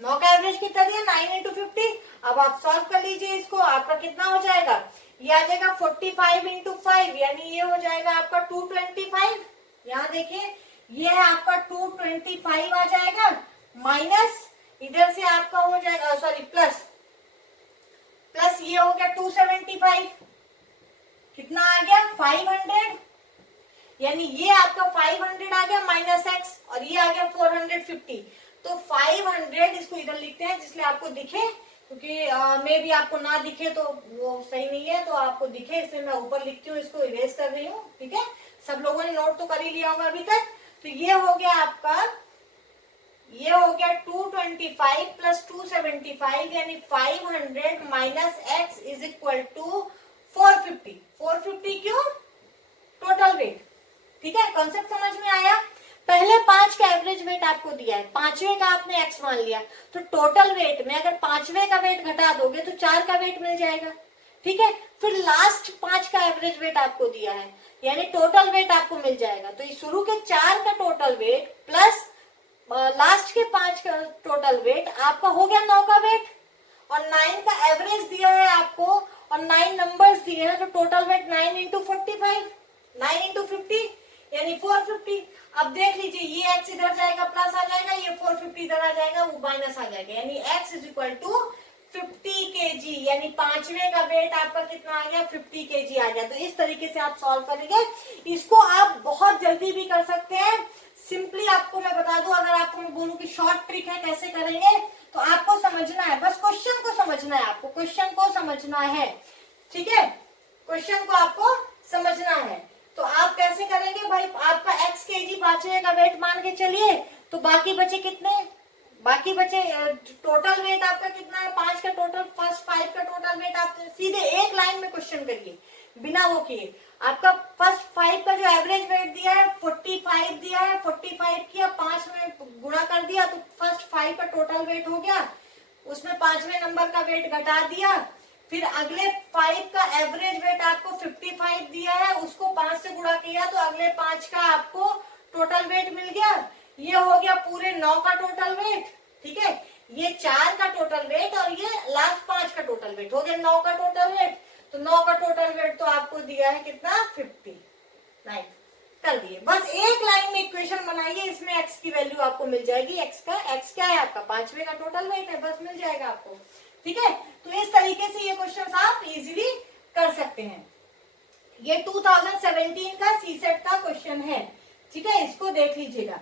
9 का एवरेज कितना दिया 9 इंटू 50। अब आप सॉल्व कर लीजिए इसको, आपका कितना हो जाएगा, ये आ जाएगा 45 इंटू 5, यानी ये हो जाएगा आपका 225। यहाँ देखिए ये है आपका 225 आ जाएगा, माइनस इधर से आपका हो जाएगा सॉरी प्लस ये हो गया 275, कितना आ गया 500, यानी ये आपका 500 आ गया माइनस x और ये आ गया 450। तो 500 इसको इधर लिखते हैं जिसलिए आपको दिखे क्योंकि मे भी आपको ना दिखे तो वो सही नहीं है, तो आपको दिखे इसलिए मैं ऊपर लिखती हूँ, इसको इरेज कर रही हूँ। ठीक है, सब लोगों ने नोट तो कर ही लिया होगा अभी तक। तो ये हो गया आपका, ये हो गया 225 प्लस 275 यानी 500 minus X is equal to 450। 450 क्यों? Total weight. ठीक है, कॉन्सेप्ट समझ में आया। पहले 5 का एवरेज वेट आपको दिया है, पांचवें का आपने एक्स मान लिया, तो टोटल वेट में अगर पांचवें का वेट घटा दोगे तो 4 का वेट मिल जाएगा। ठीक है, फिर लास्ट 5 का एवरेज वेट आपको दिया है, यानी टोटल वेट आपको मिल जाएगा। तो शुरू के 4 का टोटल वेट प्लस लास्ट के 5 का टोटल वेट आपका हो गया 9 का वेट, और 9 का एवरेज दिया है आपको, और 9 नंबर्स दिए हैं, तो टोटल वेट 9 इंटू 45, 9 इंटू 50 यानी 450। अब देख लीजिए, ये x इधर जाएगा प्लस आ जाएगा, ये 450 इधर आ जाएगा वो माइनस आ जाएगा, यानी x is equal to 50 kg, यानी पांचवे का वेट आपका कितना आ गया? 50 kg आ गया। तो इस तरीके से आप सॉल्व करेंगे। इसको आप बहुत जल्दी भी कर सकते हैं। सिंपली आपको मैं बता दूं, अगर आपको मैं बोलूं कि शॉर्ट ट्रिक है कैसे करेंगे, तो आपको समझना है, बस क्वेश्चन को समझना है, आपको क्वेश्चन को समझना है। ठीक है, क्वेश्चन को आपको समझना है। तो आप कैसे करेंगे भाई? आपका x kg पांचवे का वेट मान के चलिए, तो बाकी बचे कितने? बाकी बचे टोटल वेट आपका कितना है? 5 का टोटल, फर्स्ट 5 का टोटल वेट आप सीधे एक लाइन में क्वेश्चन करिए बिना वो किए। आपका फर्स्ट 5 का जो एवरेज वेट दिया है 45 दिया है, 45 किया 5 में गुणा कर दिया, तो फर्स्ट 5 का टोटल वेट हो गया, उसमें पांचवें नंबर का वेट घटा दिया, फिर अगले 5 का एवरेज वेट आपको 55 दिया है, उसको 5 से गुणा किया तो अगले 5 का आपको टोटल वेट मिल गया। ये हो गया पूरे 9 का टोटल वेट। ठीक है, ये 4 का टोटल वेट और ये लास्ट 5 का टोटल वेट हो गया 9 का टोटल वेट। तो 9 का टोटल वेट तो आपको दिया है कितना? 59 कर दिए। बस एक लाइन में इक्वेशन बनाइए, इसमें x की वैल्यू आपको मिल जाएगी। x क्या है आपका? पांचवे का टोटल वेट है, बस मिल जाएगा आपको। ठीक है, तो इस तरीके से ये क्वेश्चन आप इजीली कर सकते हैं। ये 2017 का सीसेट का क्वेश्चन है। ठीक है, इसको देख लीजिएगा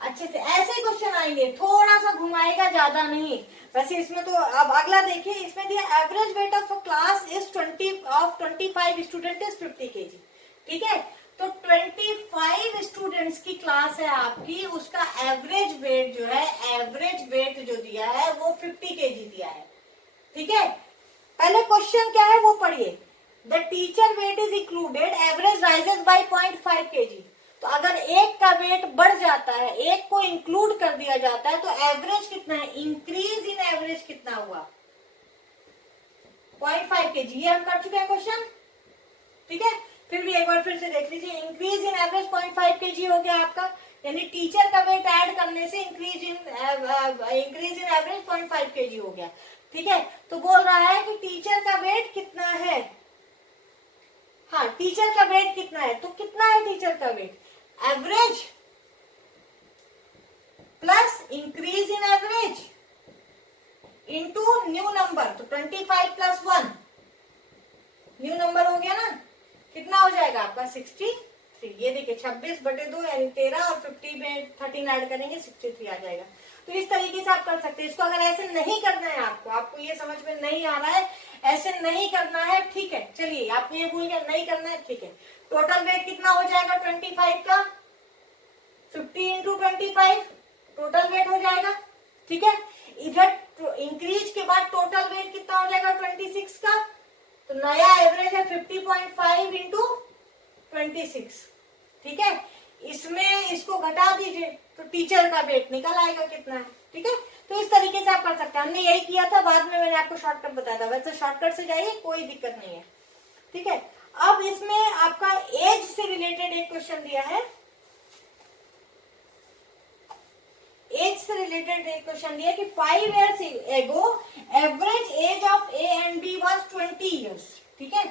अच्छे से। ऐसे क्वेश्चन आएंगे, थोड़ा सा घुमाएगा, ज्यादा नहीं। वैसे इसमें तो अब अगला देखिए, इसमें दिया average weight of class is 25 student is 50 kg। ठीक है, तो 25 स्टूडेंट्स की क्लास है आपकी, उसका एवरेज वेट जो है, एवरेज वेट जो दिया है वो 50 kg दिया है। ठीक है, पहले क्वेश्चन क्या है वो पढ़िए। The teacher weight is included, average rises by 0.5 kg। तो अगर एक का वेट बढ़ जाता है, एक को इंक्लूड कर दिया जाता है, तो एवरेज कितना है? इंक्रीज इन एवरेज कितना हुआ? 0.5 kg। ये हम कर चुके हैं क्वेश्चन। ठीक है, फिर भी एक बार फिर से देख लीजिए। इंक्रीज इन एवरेज 0.5 kg हो गया आपका, यानी टीचर का वेट ऐड करने से इंक्रीज इन एवरेज 0.5 kg हो गया। ठीक है, तो बोल रहा है कि टीचर का वेट कितना है। हाँ, टीचर का वेट कितना है, तो कितना है टीचर का weight? Average plus increase in average into new number, तो 25 प्लस 1 न्यू नंबर हो गया ना, कितना हो जाएगा आपका? 63। ये देखिए 26/2 यानी 13, और 50 में 13 ऐड करेंगे 63 आ जाएगा। तो इस तरीके से आप कर सकते हैं इसको। अगर ऐसे नहीं करना है आपको ये समझ में नहीं आ रहा है, ऐसे नहीं करना है, ठीक है, चलिए आपको ये भूल गया, नहीं करना है, ठीक है। टोटल वेट कितना हो जाएगा 25 का? 50 इंटू 25 टोटल वेट हो जाएगा। ठीक है, इधर इंक्रीज के बाद टोटल वेट कितना हो जाएगा 26 का, तो नया एवरेज है 50.5 इंटू 26। ठीक है, इसमें इसको घटा दीजिए तो टीचर का वेट निकल आएगा कितना है। ठीक है, तो इस तरीके से आप कर सकते हैं। हमने यही किया था, बाद में मैंने आपको शॉर्टकट बताया था। वैसे शॉर्टकट से जाइए, कोई दिक्कत नहीं है। ठीक है, अब इसमें आपका एज से रिलेटेड एक क्वेश्चन दिया है। एज से रिलेटेड एक क्वेश्चन दिया कि 5 years ago average age of A and B was 20 years। ठीक है,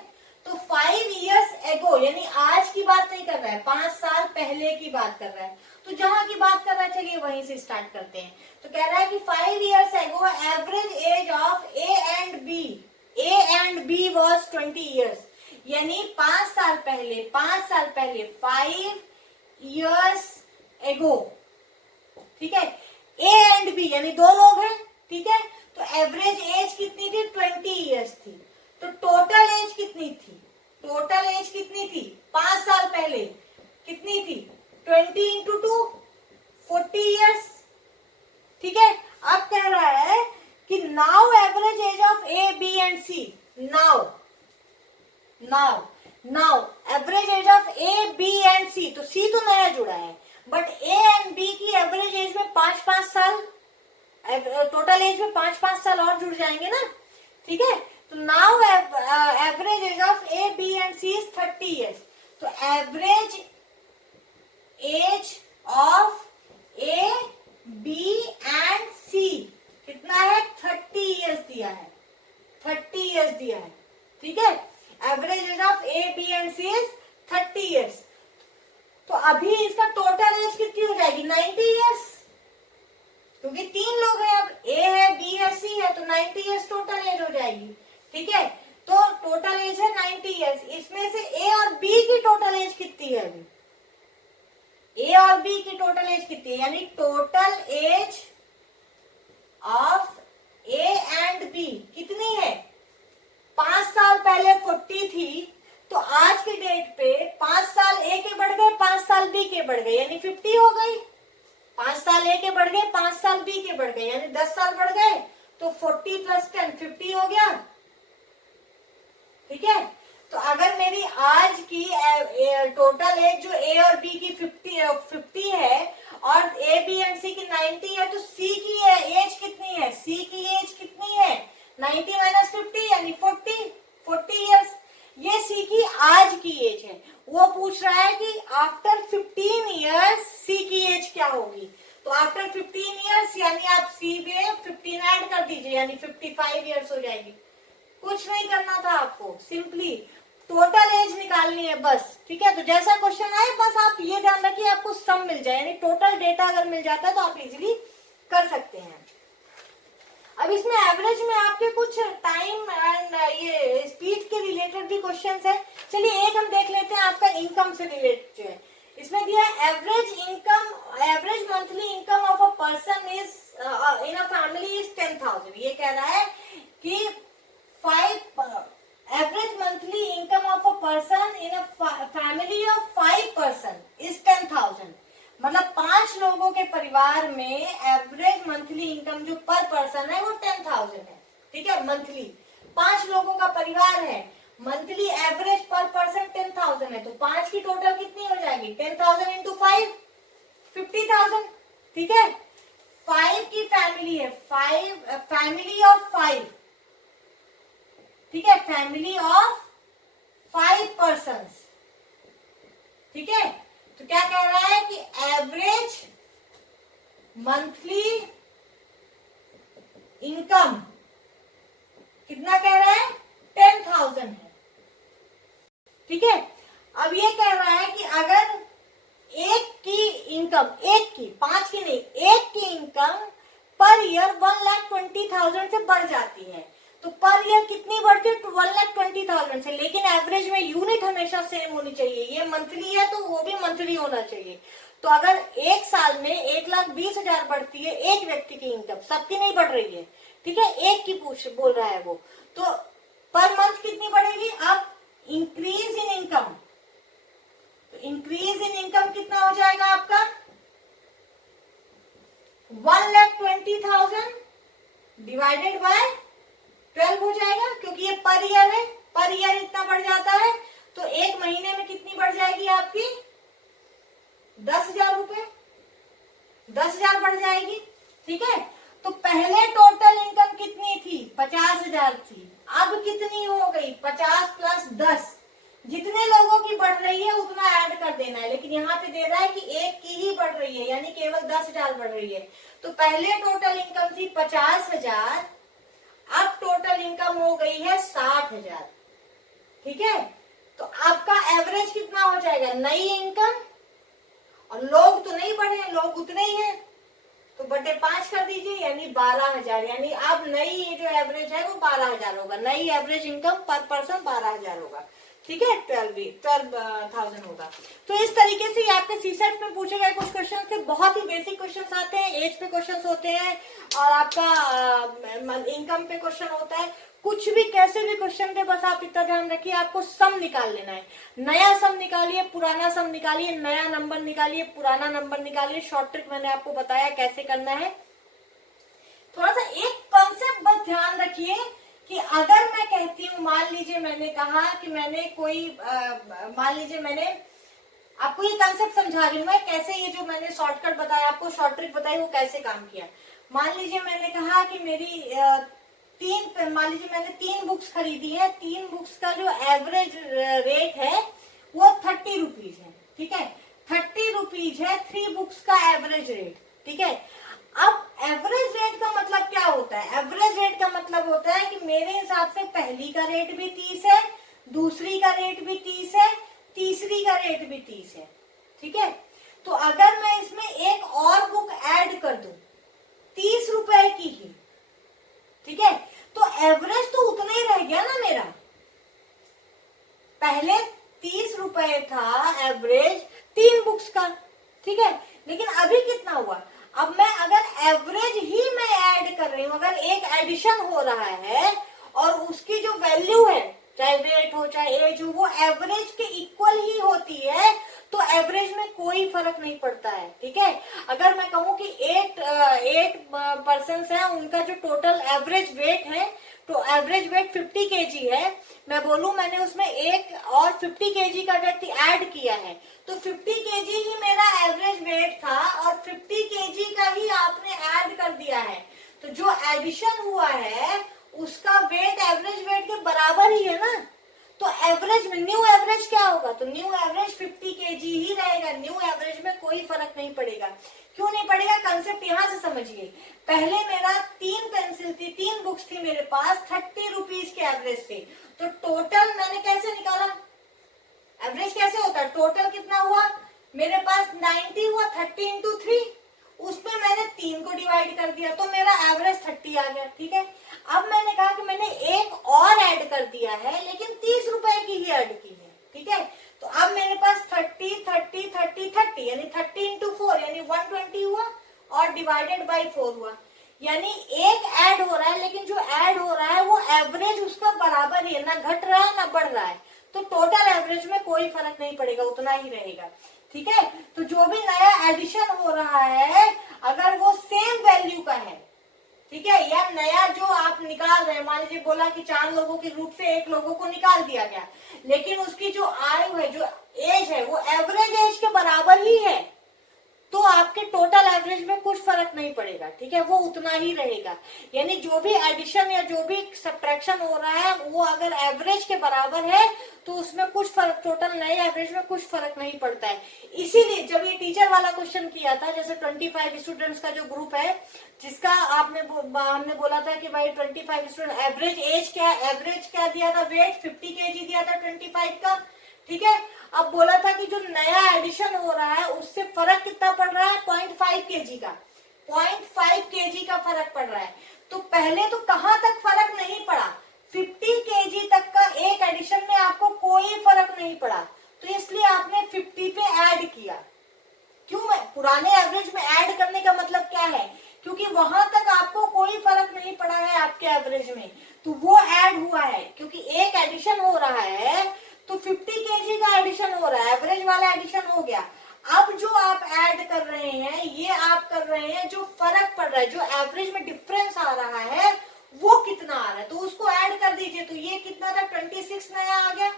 तो 5 years एगो यानी आज की बात नहीं कर रहा है, 5 साल पहले की बात कर रहा है। तो जहां की बात कर रहा है, चलिए वहीं से स्टार्ट करते हैं। तो कह रहा है कि 5 years ago average age of A and B was 20 years, यानी 5 साल पहले 5 years एगो। ठीक है, ए एंड बी यानी दो लोग हैं, ठीक है। तो एवरेज एज कितनी थी? 20 ईयर्स थी। तो टोटल एज कितनी थी? टोटल एज कितनी थी 5 साल पहले? कितनी थी? 20 इंटू 2, 40 ईयर्स। ठीक है। अब कह रहा है कि now average age of A, B and C, now average age of A, B and C, तो सी तो नया जुड़ा है, बट ए एंड बी की एवरेज एज में 5-5 साल, टोटल एज में 5-5 साल और जुड़ जाएंगे ना। ठीक है। तो now average age of A, B and C is 30 years. तो average age of A, B and C कितना है? 30 ईयर्स दिया है, 30 ईयर्स दिया है। ठीक है। Average age of A, B and C is 30 years. तो अभी इसका टोटल एज कितनी हो जाएगी? 90 ईयर्स, क्योंकि 3 लोग हैं। अब ए है, बी है, सी है, तो 90 ईयर्स टोटल एज हो जाएगी। ठीक है। तो टोटल एज है 90 ईयर्स। इसमें से ए और बी की टोटल एज कितनी है? अभी ए और बी की टोटल एज कितनी है? यानी total age of A and B कितनी है? 5 साल पहले 40 थी, तो आज के डेट पे 5 साल ए के बढ़ गए, 5 साल बी के बढ़ गए, यानी 50 हो गई। 5 साल ए के बढ़ गए, 5 साल बी के बढ़ गए, यानी 10 साल बढ़ गए। तो 40 + 10 50 हो गया। ठीक है। तो अगर मेरी आज की टोटल एज जो ए और बी की 50 है और ए, बी एंड सी की 90 है, तो सी की एज कितनी है? सी की एज कितनी है? 90 - 50 यानी 40 ईयर्स। ये सी की आज की एज है। वो पूछ रहा है कि आफ्टर 15 ईयर्स सी की एज क्या होगी। तो आफ्टर 15 ईयर्स यानी आप सी में 15 ऐड कर दीजिए, यानी 55 ईयर्स हो जाएगी। कुछ नहीं करना था आपको, सिंपली टोटल एज निकालनी है बस। ठीक है। तो जैसा क्वेश्चन आए बस आप ये ध्यान रखिए आपको सम मिल जाए, यानी टोटल डेटा अगर मिल जाता है तो आप इजीली कर सकते हैं। अब इसमें एवरेज में आपके कुछ टाइम एंड ये स्पीड के रिलेटेड भी क्वेश्चंस है। चलिए एक हम देख लेते हैं आपका इनकम से रिलेटेड जो है। इसमें दिया है average income, average monthly income of a person is in a family is 10,000। ये कह रहा है कि average monthly income of a person in a family of 5 person is 10,000। मतलब 5 लोगों के परिवार में एवरेज मंथली इनकम जो पर पर्सन है वो 10,000 है। ठीक है। मंथली 5 लोगों का परिवार है, मंथली एवरेज पर पर्सन 10,000 है, तो 5 की टोटल कितनी हो जाएगी? 10,000 इंटू 5 50,000। ठीक है। 5 की फैमिली है, फैमिली ऑफ 5। ठीक है। Family of 5 persons. ठीक है। तो क्या कह रहा है कि एवरेज मंथली इनकम कितना कह रहा है? 10,000 है। ठीक है। अब ये कह रहा है कि अगर एक की इनकम, एक की, 5 की नहीं, एक की इनकम पर ईयर 1,20,000 से बढ़ जाती है, तो पर ईयर कितनी बढ़ती है? 1,20,000 से। लेकिन एवरेज में यूनिट हमेशा सेम होनी चाहिए। ये मंथली है तो वो भी मंथली होना चाहिए। तो अगर एक साल में 1,20,000 बढ़ती है एक व्यक्ति की इनकम, सबकी नहीं बढ़ रही है, ठीक है, एक की बोल रहा है वो, तो पर मंथ कितनी बढ़ेगी? अब इंक्रीज इन इनकम, तो इंक्रीज इन इनकम कितना हो जाएगा आपका? 1,20,000 डिवाइडेड बाय 12 हो जाएगा, क्योंकि ये पर ईयर है, पर ईयर इतना बढ़ जाता है, तो एक महीने में कितनी बढ़ जाएगी आपकी? 10,000 रुपए, 10,000 बढ़ जाएगी। ठीक है। तो पहले टोटल इनकम कितनी थी? 50,000 थी। अब कितनी हो गई? 50 + 10। जितने लोगों की बढ़ रही है उतना ऐड कर देना है, लेकिन यहाँ पे दे रहा है कि एक की ही बढ़ रही है, यानी केवल 10,000 बढ़ रही है। तो पहले टोटल इनकम थी 50,000, अब टोटल इनकम हो गई है 60,000। ठीक है। तो आपका एवरेज कितना हो जाएगा? नई इनकम, और लोग तो नहीं बढ़े, लोग उतने ही हैं, तो बटे 5 कर दीजिए, यानी 12,000। यानी अब नई ये जो एवरेज है वो 12,000 होगा। नई एवरेज इनकम पर पर्सन 12,000 होगा। ठीक है, 12,000 होगा। तो इस तरीके से ये आपके सीसेट में पूछे गए कुछ क्वेश्चन थे, बहुत ही बेसिक क्वेश्चन आते हैं, एज पे क्वेश्चन होते हैं और आपका इनकम पे क्वेश्चन होता है। कुछ भी कैसे भी क्वेश्चन थे, बस आप इतना ध्यान रखिए आपको सम निकाल लेना है। नया सम निकालिए, पुराना सम निकालिए, नया नंबर निकालिए, पुराना नंबर निकालिए। शॉर्ट ट्रिक मैंने आपको बताया कैसे करना है। थोड़ा सा एक कॉन्सेप्ट बस ध्यान रखिए कि अगर मैं कहती हूँ, मान लीजिए मैंने कहा कि मैंने कोई मान लीजिए मैंने आपको ये कंसेप्ट समझा रही हूँ मैं, कैसे ये जो मैंने शॉर्टकट बताया आपको, शॉर्ट ट्रिक बताई, वो कैसे काम किया। मान लीजिए मैंने कहा कि मेरी मान लीजिए मैंने 3 बुक्स खरीदी है, 3 बुक्स का जो एवरेज रेट है वो 30 रुपीज है, ठीक है, 30 रुपीज है 3 बुक्स का एवरेज रेट, ठीक है। अब एवरेज रेट का मतलब क्या होता है? एवरेज रेट का मतलब होता है कि मेरे हिसाब से पहली का रेट भी 30 है, दूसरी का रेट भी 30 है, तीसरी का रेट भी 30 है, ठीक है। तो अगर मैं इसमें एक और बुक ऐड कर दूं 30 रुपए की ही, ठीक है, तो एवरेज तो उतना ही रह गया ना मेरा। पहले 30 रुपए था एवरेज 3 बुक्स का, ठीक है, लेकिन अभी कितना हुआ? अब मैं अगर एवरेज ही मैं ऐड कर रही हूं, अगर एक एडिशन हो रहा है और उसकी जो वैल्यू है, चाहे वेट हो चाहे एज हो, वो एवरेज के इक्वल ही होती है, तो एवरेज में कोई फर्क नहीं पड़ता है, ठीक है। अगर मैं कहूं कि 8 पर्सन्स है, उनका जो टोटल एवरेज वेट है, तो एवरेज वेट 50 केजी है, मैं बोलूं मैंने उसमें एक और 50 केजी का व्यक्ति ऐड किया है, तो 50 केजी ही मेरा एवरेज वेट था और 50 केजी का ही आपने ऐड कर दिया है, तो जो एडिशन हुआ है उसका वेट एवरेज वेट के बराबर ही है ना। तो एवरेज में न्यू एवरेज क्या होगा? तो न्यू एवरेज 50 केजी ही रहेगा, न्यू एवरेज में कोई फर्क नहीं पड़ेगा। क्यों नहीं पड़ेगा? कंसेप्ट यहां से समझिए। पहले मेरा 3 पेंसिल थी, 3 बुक्स थी मेरे पास, 30 रुपीज के एवरेज थे, तो टोटल मैंने कैसे निकाला? एवरेज कैसे होता है? टोटल कितना हुआ मेरे पास? 90 हुआ, 30 इंटू 3, उसमें मैंने 3 को डिवाइड कर दिया, तो मेरा एवरेज 30 आ गया, ठीक है। अब मैंने कहा कि मैंने एक और ऐड कर दिया है, लेकिन 30 रुपए की ही ऐड की है, ठीक है। तो अब मेरे पास 30 30 30 30 यानी 30 इंटू 4 यानी 120 हुआ और डिवाइडेड बाई 4 हुआ, यानी एक ऐड हो रहा है, लेकिन जो ऐड हो रहा है वो एवरेज उसका बराबर ही है, ना घट रहा है ना बढ़ रहा है, तो टोटल एवरेज में कोई फर्क नहीं पड़ेगा, उतना ही रहेगा, ठीक है। तो जो भी नया एडिशन हो रहा है अगर वो सेम वैल्यू का है, ठीक है, या नया जो आप निकाल रहे हैं, मान लीजिए बोला कि 4 लोगों के ग्रुप से 1 लोगों को निकाल दिया गया, लेकिन उसकी जो आयु है, जो एज है, वो एवरेज एज के बराबर ही है, तो आपके टोटल एवरेज में कुछ फर्क नहीं पड़ेगा, ठीक है, वो उतना ही रहेगा। यानी जो भी एडिशन या जो भी सब्ट्रैक्शन हो रहा है वो अगर एवरेज के बराबर है तो उसमें कुछ फर्क, टोटल नए एवरेज में कुछ फर्क नहीं पड़ता है। इसीलिए जब ये टीचर वाला क्वेश्चन किया था, जैसे 25 स्टूडेंट्स का जो ग्रुप है, जिसका हमने बोला था कि भाई 25 स्टूडेंट, एवरेज एज क्या, एवरेज क्या दिया था? वेट 50 केजी दिया था 25 का, ठीक है। अब बोला था कि जो नया एडिशन हो रहा है उससे फर्क कितना पड़ रहा है? 0.5 केजी का, 0.5 केजी का फर्क पड़ रहा है। तो पहले तो कहां तक फर्क नहीं पड़ा? 50 केजी तक का एक एडिशन में आपको कोई फर्क नहीं पड़ा, तो इसलिए आपने 50 पे ऐड किया। क्यों? पुराने एवरेज में ऐड करने का मतलब क्या है? क्योंकि वहां तक आपको कोई फर्क नहीं पड़ा है आपके एवरेज में, तो वो ऐड हुआ है, क्योंकि एक एडिशन हो रहा है तो 50 केजी का एडिशन हो रहा है, एवरेज वाला एडिशन हो गया। अब जो आप ऐड कर रहे हैं, ये आप कर रहे हैं जो फर्क पड़ रहा है, जो एवरेज में डिफरेंस आ रहा है वो कितना आ रहा है, तो उसको ऐड कर दीजिए। तो ये कितना था? 26 नया आ गया,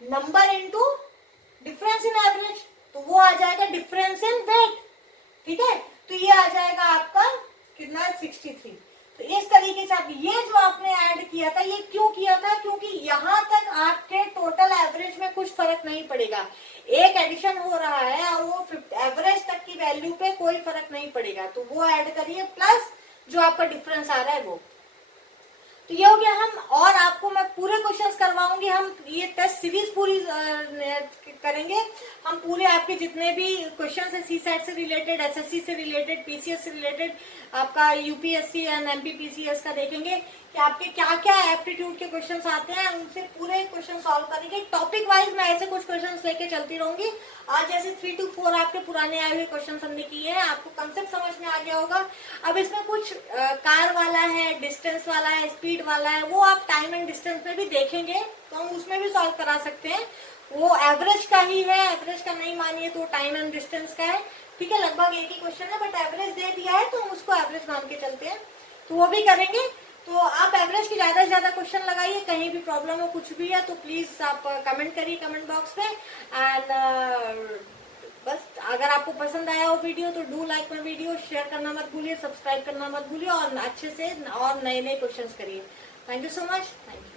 number into difference in average, तो वो आ जाएगा डिफरेंस इन वेट, ठीक है। तो ये आ जाएगा आपका कितना? 63। तो इस तरीके से आप ये जो आपने ऐड किया था, ये क्यों किया था? क्योंकि यहाँ तक आपके टोटल एवरेज में कुछ फर्क नहीं पड़ेगा, एक एडिशन हो रहा है और वो एवरेज तक की वैल्यू पे कोई फर्क नहीं पड़ेगा, तो वो ऐड करिए प्लस जो आपका डिफरेंस आ रहा है वो। तो ये हो गया। हम और आपको मैं पूरे क्वेश्चंस करवाऊंगी, हम ये टेस्ट सीरीज पूरी करेंगे, हम पूरे आपके जितने भी क्वेश्चंस है सी सेट से रिलेटेड, एसएससी से रिलेटेड, पीसीएस से रिलेटेड, आपका यूपीएससी एंड एमपीपीसीएस का देखेंगे। कि आपके क्या क्या एप्टीट्यूड के क्वेश्चंस आते हैं, उनसे पूरे क्वेश्चन सॉल्व करेंगे। टॉपिक वाइज मैं ऐसे कुछ क्वेश्चंस लेके चलती रहूंगी। आज जैसे 3 to 4 आपके पुराने आए हुए क्वेश्चन हमने किए हैं, आपको कंसेप्ट समझ में आ गया होगा। अब इसमें कुछ कार वाला है, डिस्टेंस वाला है, स्पीड वाला है, वो आप टाइम एंड डिस्टेंस में भी देखेंगे तो हम उसमें भी सॉल्व करा सकते हैं। वो एवरेज का ही है, एवरेज का नहीं मानिए तो टाइम एंड डिस्टेंस का है, ठीक है। लगभग एक ही क्वेश्चन है बट एवरेज दे दिया है तो हम उसको एवरेज मान के चलते हैं, तो वो भी करेंगे। तो आप एवरेज की ज्यादा से ज्यादा क्वेश्चन लगाइए, कहीं भी प्रॉब्लम हो कुछ भी है तो प्लीज आप कमेंट करिए कमेंट बॉक्स में। एंड बस अगर आपको पसंद आया हो वीडियो तो do like my video, share करना मत भूलिए, सब्सक्राइब करना मत भूलिए और अच्छे से और नए नए क्वेश्चंस करिए। Thank you so much, thank you.